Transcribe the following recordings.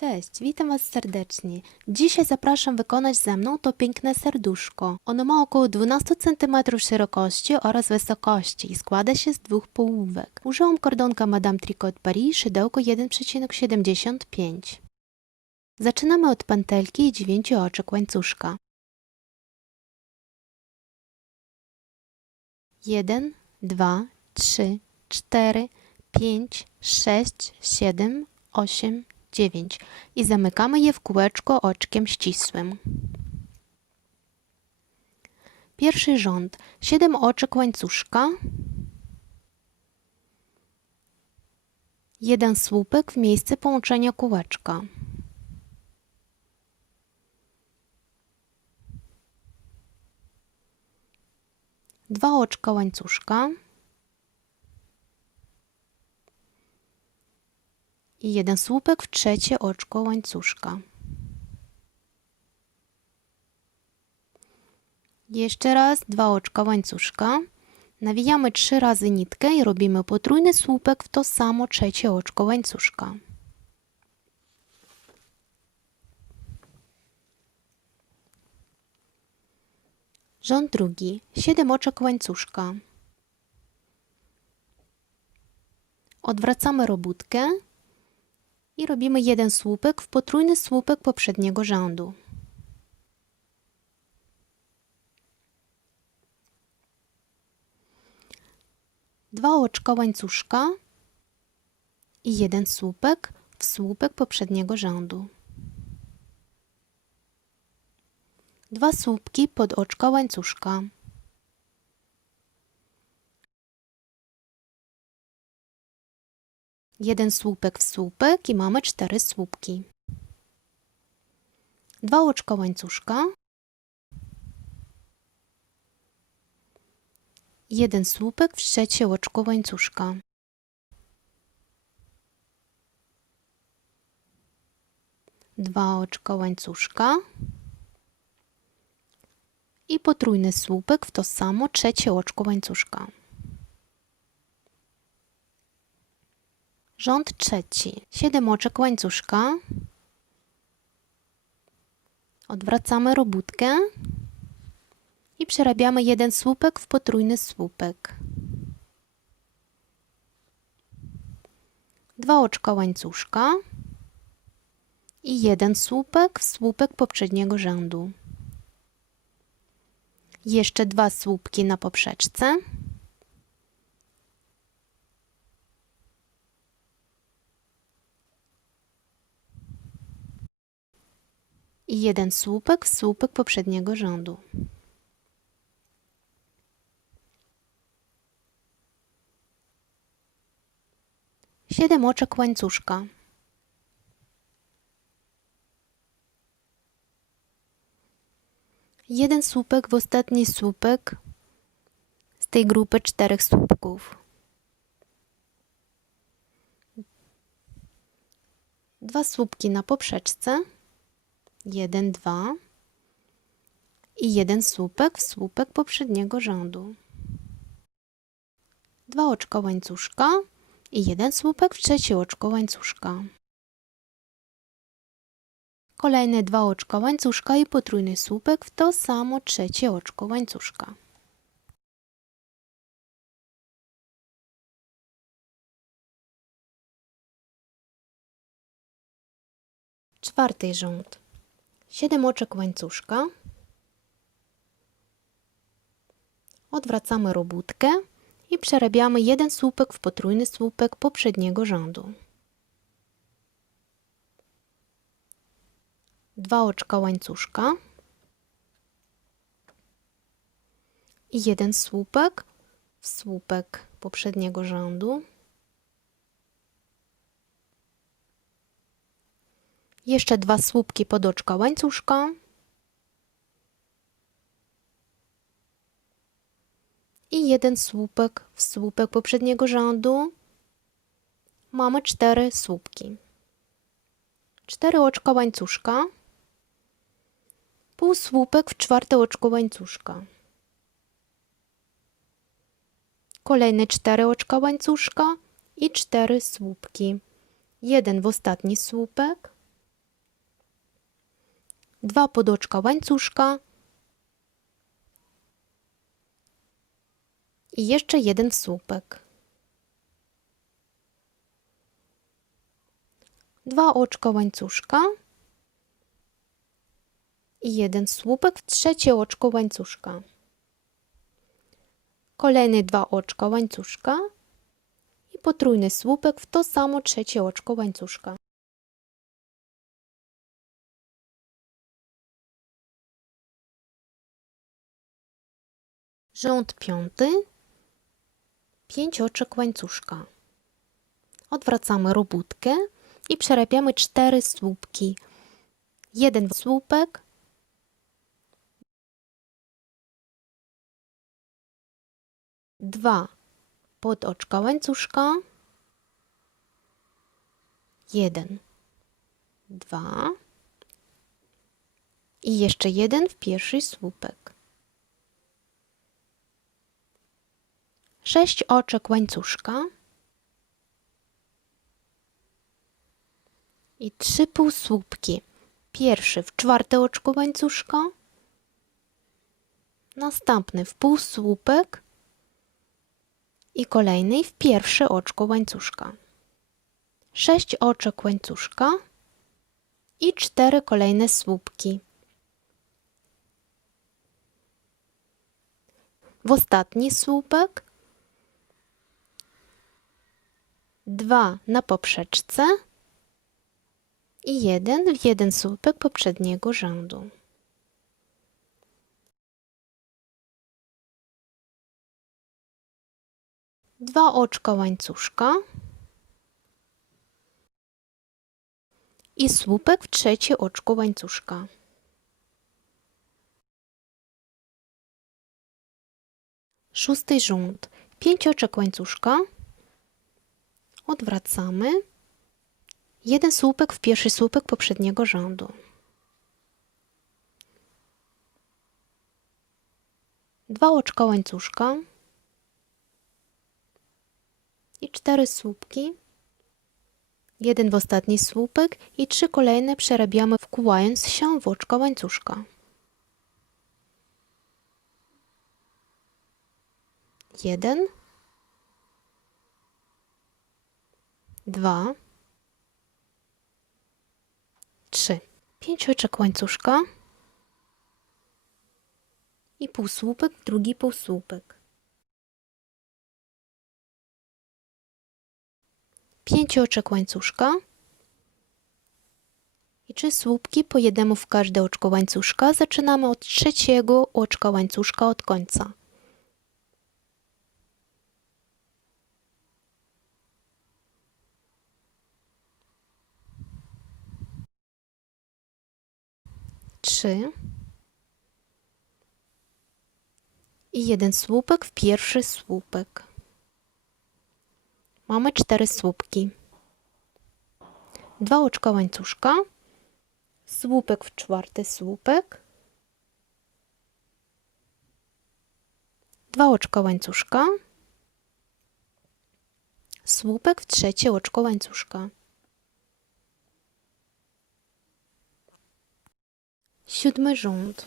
Cześć, witam Was serdecznie. Dzisiaj zapraszam wykonać ze mną to piękne serduszko. Ono ma około 12 cm szerokości oraz wysokości i składa się z dwóch połówek. Użyłam kordonka Madame Tricot Paris szydełko 1,75. Zaczynamy od pętelki i 9 oczek łańcuszka. 1, 2, 3, 4, 5, 6, 7, 8, 9 i zamykamy je w kółeczko oczkiem ścisłym. Pierwszy rząd 7 oczek łańcuszka, jeden słupek w miejsce połączenia kółeczka. Dwa oczka łańcuszka. I jeden słupek w trzecie oczko łańcuszka. Jeszcze raz dwa oczka łańcuszka. Nawijamy trzy razy nitkę i robimy potrójny słupek w to samo trzecie oczko łańcuszka. Rząd drugi. 7 oczek łańcuszka. Odwracamy robótkę i robimy jeden słupek w potrójny słupek poprzedniego rzędu. Dwa oczka łańcuszka i jeden słupek w słupek poprzedniego rzędu. Dwa słupki pod oczka łańcuszka. Jeden słupek w słupek i mamy cztery słupki. Dwa oczka łańcuszka. Jeden słupek w trzecie oczko łańcuszka. Dwa oczka łańcuszka. I potrójny słupek w to samo trzecie oczko łańcuszka. Rząd trzeci. Siedem oczek łańcuszka. Odwracamy robótkę i przerabiamy jeden słupek w potrójny słupek. Dwa oczka łańcuszka i jeden słupek w słupek poprzedniego rzędu. Jeszcze dwa słupki na poprzeczce. I jeden słupek w słupek poprzedniego rzędu. Siedem oczek łańcuszka. Jeden słupek w ostatni słupek z tej grupy czterech słupków. Dwa słupki na poprzeczce jeden, dwa i jeden słupek w słupek poprzedniego rzędu. Dwa oczka łańcuszka i jeden słupek w trzecie oczko łańcuszka. Kolejne dwa oczka łańcuszka i potrójny słupek w to samo trzecie oczko łańcuszka. Czwarty rząd. 7 oczek łańcuszka. Odwracamy robótkę i przerabiamy jeden słupek w potrójny słupek poprzedniego rzędu. Dwa oczka łańcuszka i jeden słupek w słupek poprzedniego rzędu. Jeszcze dwa słupki pod oczka łańcuszka. I jeden słupek w słupek poprzedniego rzędu. Mamy cztery słupki. Cztery oczka łańcuszka. Półsłupek w czwarte oczko łańcuszka. Kolejne cztery oczka łańcuszka i cztery słupki. Jeden w ostatni słupek dwa podoczka łańcuszka i jeszcze jeden słupek. Dwa oczka łańcuszka i jeden słupek w trzecie oczko łańcuszka. Kolejne dwa oczka łańcuszka i potrójny słupek w to samo trzecie oczko łańcuszka. Rząd piąty. Pięć oczek łańcuszka. Odwracamy robótkę i przerabiamy cztery słupki. Jeden słupek, dwa pod oczka łańcuszka, jeden, dwa i jeszcze jeden w pierwszy słupek. Sześć oczek łańcuszka i trzy półsłupki. Pierwszy w czwarte oczko łańcuszka, następny w półsłupek i kolejny w pierwsze oczko łańcuszka. Sześć oczek łańcuszka i cztery kolejne słupki. W ostatni słupek dwa na poprzeczce i jeden w jeden słupek poprzedniego rzędu. Dwa oczka łańcuszka i słupek w trzecie oczko łańcuszka. Szósty rząd. Pięć oczek łańcuszka. Odwracamy. Jeden słupek w pierwszy słupek poprzedniego rzędu. Dwa oczka łańcuszka i cztery słupki. Jeden w ostatni słupek i trzy kolejne przerabiamy wkładając się w oczko łańcuszka. Jeden, dwa, trzy. Pięć oczek łańcuszka i półsłupek, drugi półsłupek. Pięć oczek łańcuszka i trzy słupki po jednemu w każde oczko łańcuszka. Zaczynamy od trzeciego oczka łańcuszka od końca. Trzy i jeden słupek w pierwszy słupek. Mamy cztery słupki. Dwa oczka łańcuszka, słupek w czwarty słupek, dwa oczka łańcuszka, słupek w trzecie oczko łańcuszka. Siódmy rząd.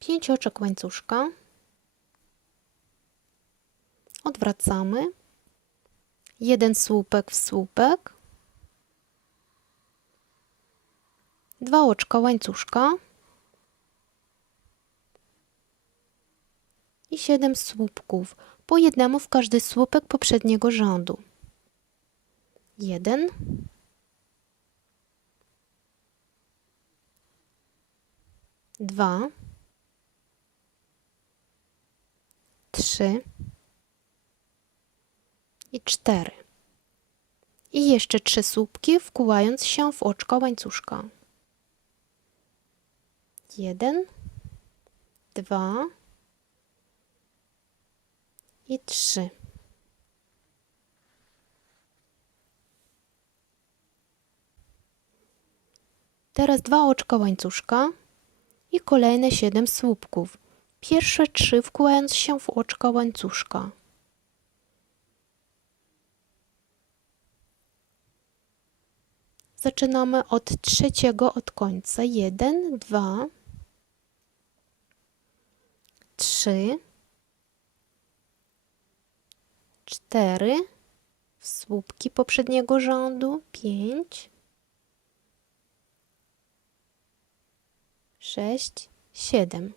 Pięć oczek łańcuszka. Odwracamy. Jeden słupek w słupek. Dwa oczka łańcuszka. I siedem słupków, po jednemu w każdy słupek poprzedniego rzędu. Jeden. Dwa, trzy i cztery. I jeszcze trzy słupki, wkuwając się w oczko łańcuszka. Jeden, dwa i trzy. Teraz dwa oczka łańcuszka i kolejne siedem słupków. Pierwsze trzy wkładając się w oczka łańcuszka. Zaczynamy od trzeciego od końca. Jeden, dwa, trzy, cztery, słupki poprzedniego rzędu, pięć, sześć, siedem.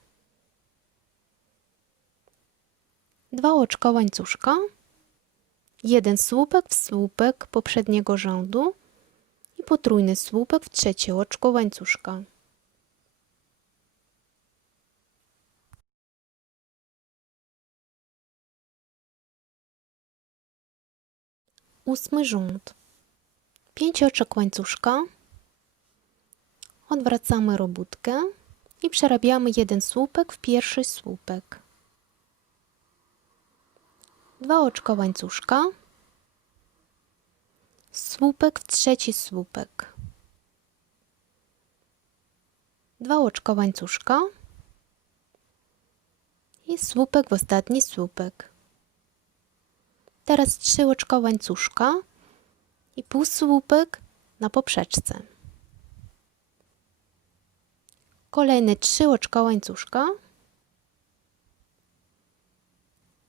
Dwa oczka łańcuszka, jeden słupek w słupek poprzedniego rzędu i potrójny słupek w trzecie oczko łańcuszka. Ósmy rząd. Pięć oczek łańcuszka. Odwracamy robótkę i przerabiamy jeden słupek w pierwszy słupek. Dwa oczka łańcuszka. Słupek w trzeci słupek. Dwa oczka łańcuszka. I słupek w ostatni słupek. Teraz trzy oczka łańcuszka i półsłupek na poprzeczce. Kolejne trzy oczka łańcuszka.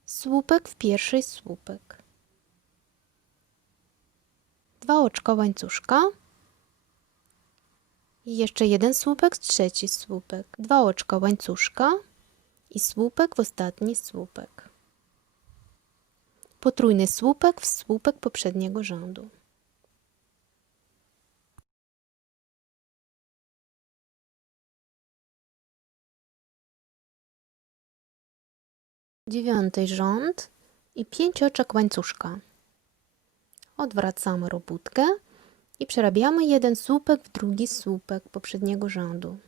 Słupek w pierwszy słupek. Dwa oczka łańcuszka. I jeszcze jeden słupek, trzeci słupek. Dwa oczka łańcuszka i słupek w ostatni słupek potrójny słupek w słupek poprzedniego rzędu. Dziewiąty rząd i pięć oczek łańcuszka. Odwracamy robótkę i przerabiamy jeden słupek w drugi słupek poprzedniego rzędu.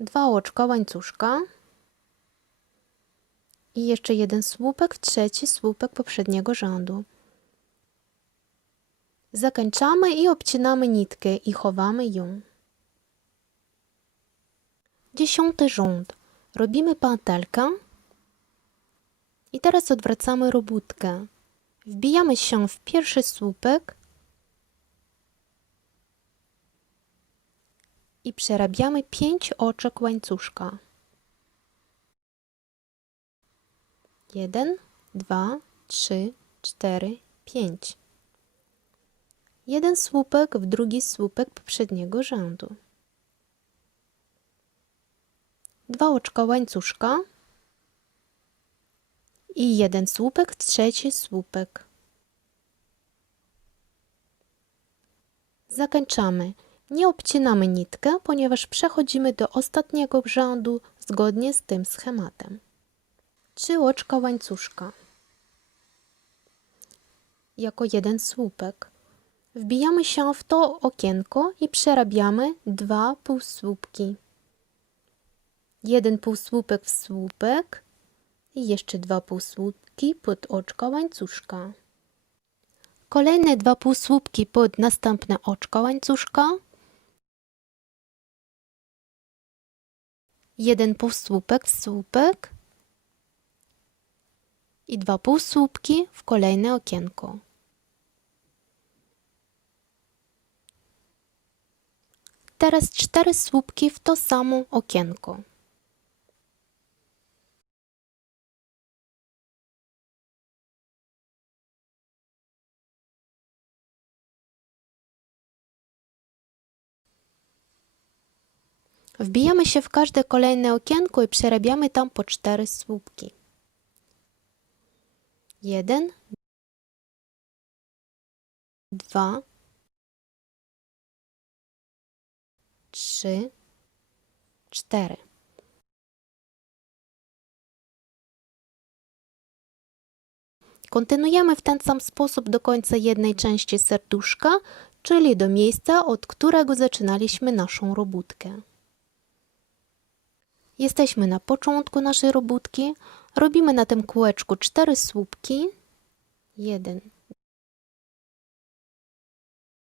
Dwa oczka łańcuszka i jeszcze jeden słupek w trzeci słupek poprzedniego rzędu. Zakończamy i obcinamy nitkę i chowamy ją. Dziesiąty rząd. Robimy pętelkę i teraz odwracamy robótkę. Wbijamy się w pierwszy słupek i przerabiamy pięć oczek łańcuszka. jeden, dwa, trzy, cztery, pięć. Jeden słupek w drugi słupek poprzedniego rzędu. Dwa oczka łańcuszka i jeden słupek trzeci słupek. Zakończamy. Nie obcinamy nitkę, ponieważ przechodzimy do ostatniego rzędu zgodnie z tym schematem trzy oczka łańcuszka jako jeden słupek. Wbijamy się w to okienko i przerabiamy dwa półsłupki. Jeden półsłupek w słupek i jeszcze dwa półsłupki pod oczka łańcuszka. Kolejne dwa półsłupki pod następne oczko łańcuszka. Jeden półsłupek w słupek i dwa półsłupki w kolejne okienko. Teraz cztery słupki w to samo okienko. Wbijamy się w każde kolejne okienko i przerabiamy tam po cztery słupki jeden, dwa, trzy, cztery. Kontynuujemy w ten sam sposób do końca jednej części serduszka, czyli do miejsca, od którego zaczynaliśmy naszą robótkę. Jesteśmy na początku naszej robótki. Robimy na tym kółeczku cztery słupki. Jeden,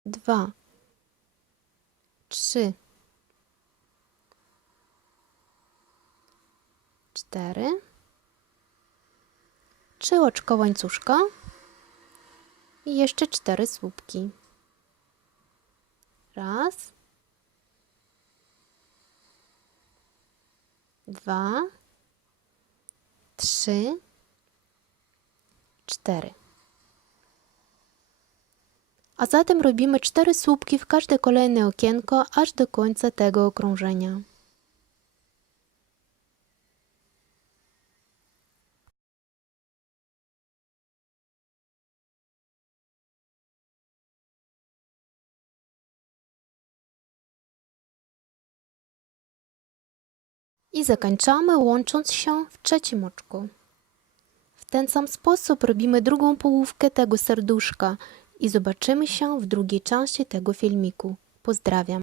dwa, trzy, cztery, trzy oczka łańcuszka i jeszcze cztery słupki. Raz. Dwa. Trzy. Cztery. A zatem robimy cztery słupki w każde kolejne okienko aż do końca tego okrążenia. I zakończamy łącząc się w trzecim oczku. W ten sam sposób robimy drugą połówkę tego serduszka i zobaczymy się w drugiej części tego filmiku. Pozdrawiam.